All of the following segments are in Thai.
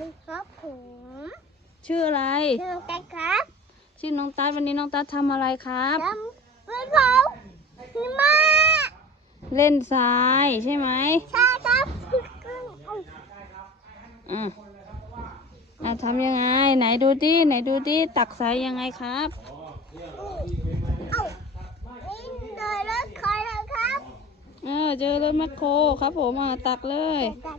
นี่ครับผมชื่ออะไร ชื่อกันครับชื่อน้องตัดวันนี้น้องตัดทำอะไรครับจำเป็นเขาพี่มาเล่นทรายใช่ไหมใช่ครับเอาอะอะทำยังไง ไหนดูดิไหนดูดิตักทรายยังไงครับเอานี่เลยรถคอยแล้วครับเออเจอรถแมคโครครับผมอะตักเลยเอา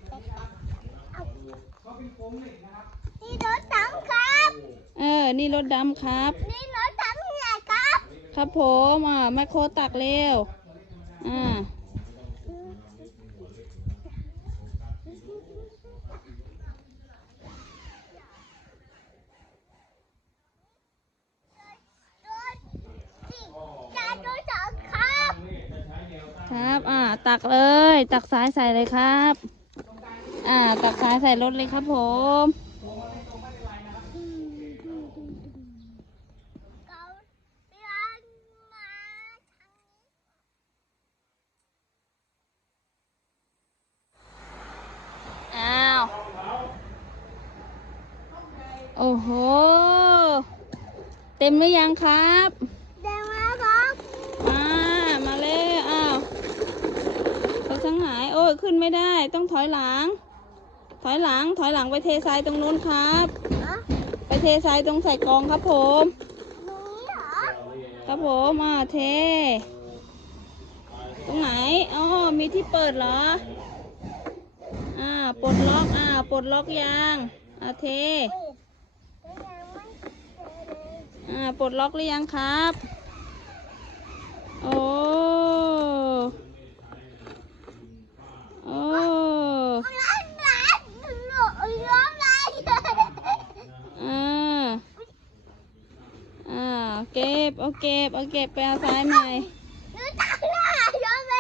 นี่รถถังครับ เออ นี่รถดำครับ นี่รถถังใหญ่ครับ ครับผมอะแมคโครตักเร็ว อ่ารถสี่จานรถถังครับครับ อ่า ตักเลย ตักสายใส่เลยครับ อ่าตักสายใส่รถเลยครับผมเขาเดินมาทางนี้อ้าวโอ้โห เต็มหรือยังครับเดินมาครับอ่ามาเลยอ้าวรถทั้งหาย โอ้ย ขึ้นไม่ได้ ต้องถอยหลัง ถอยหลัง ถอยหลังไปเททรายตรงนู้นครับฮะไปเททรายตรงใส่กองครับผมนี่เหรอครับผมอ่าเท ตรงไหน อ๋อ มีที่เปิดเหรอ อ่า ปลดล็อก อ่า ปลดล็อกยังอ่าเท อ่า ปลดล็อกหรือยังครับ โอ้ โอ้ ร้านร้านหนูร้านร้าน อ่า อ่า เก็บเอาเก็บเอาเก็บไปเอาซ้ายใหม่หนูตักหน้าย้อนไป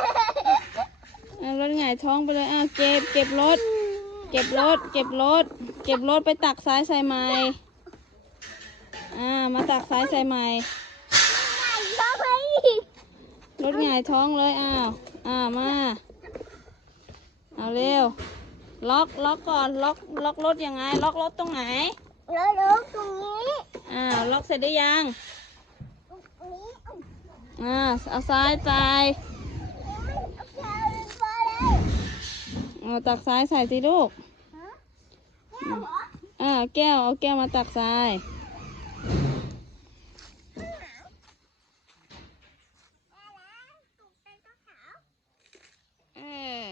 อ่ารถหงายท้องไปเลยอ่าเก็บเก็บรถ เก็บรถ เก็บรถ เก็บรถไปตักซ้ายใส่ใหม่อ่ามาตักซ้ายใส่ใหม่ย้อนไปรถหงายท้องเลยอ้าวอ่ามาเอาเร็วล็อกล็อกก่อนล็อกล็อกรถยังไง ล็อกรถตรงไหนแล้วรถตรงนี้อ้าวล็อกเสร็จได้ยังนี้ อ่าเอาซ้ายใส่เอาแค่ไปเอาตักซ้ายใส่สิลูกแก้วเหรออ่าแก้วเอาแก้วมาตักทรายเออ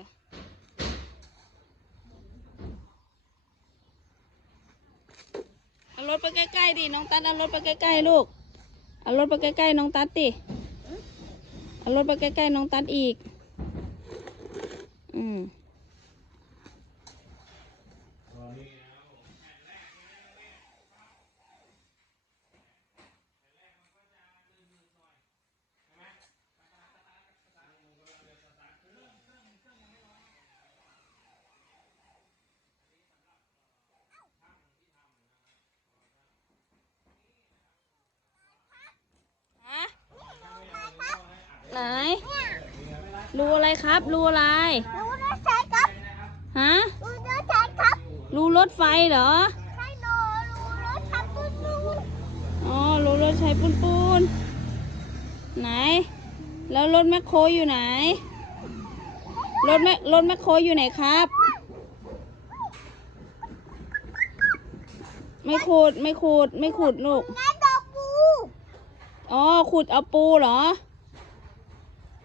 เอารถไปใกล้ๆดิน้องตัดเอารถไปใกล้ๆลูก เอารถไปใกล้ๆน้องตัดดิ เอารถไปใกล้ๆน้องตัดอีก อืม ฮะไหน รูอะไรครับ รูอะไรรู้รถใช้ครับฮะรู้รถใช้ครับรูรถไฟเหรอใช่หนูรู้รถทับปุ๊บปุ๊บอ๋อรูรถใช้ปูนปูนไหน แล้วรถแมคโครอยู่ไหน รถแมครถแมคโครอยู่ไหนครับไม่ขุดไม่ขุดไม่ขุดลูกงั้นดอกปูอ๋อขุดเอาปูเหรอ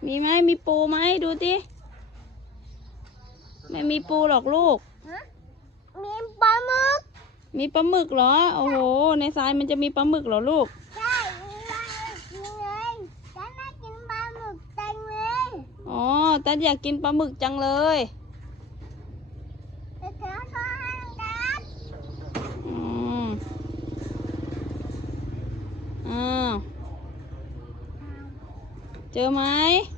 มีไหมมีปูไหมดูดิไม่มีปูหรอกลูกฮะมีปลาหมึก มีปลาหมึกเหรอ โอ้โห ในทรายมันจะมีปลาหมึกเหรอลูก ใช่ มีปลาหมึกจริงเลยฉันน่ากินปลาหมึกเต็มเลยอ๋อตัดอยากกินปลาหมึกจังเลยแต่เธอก็ให้ดัดอืมอ้าว เจอไหมเ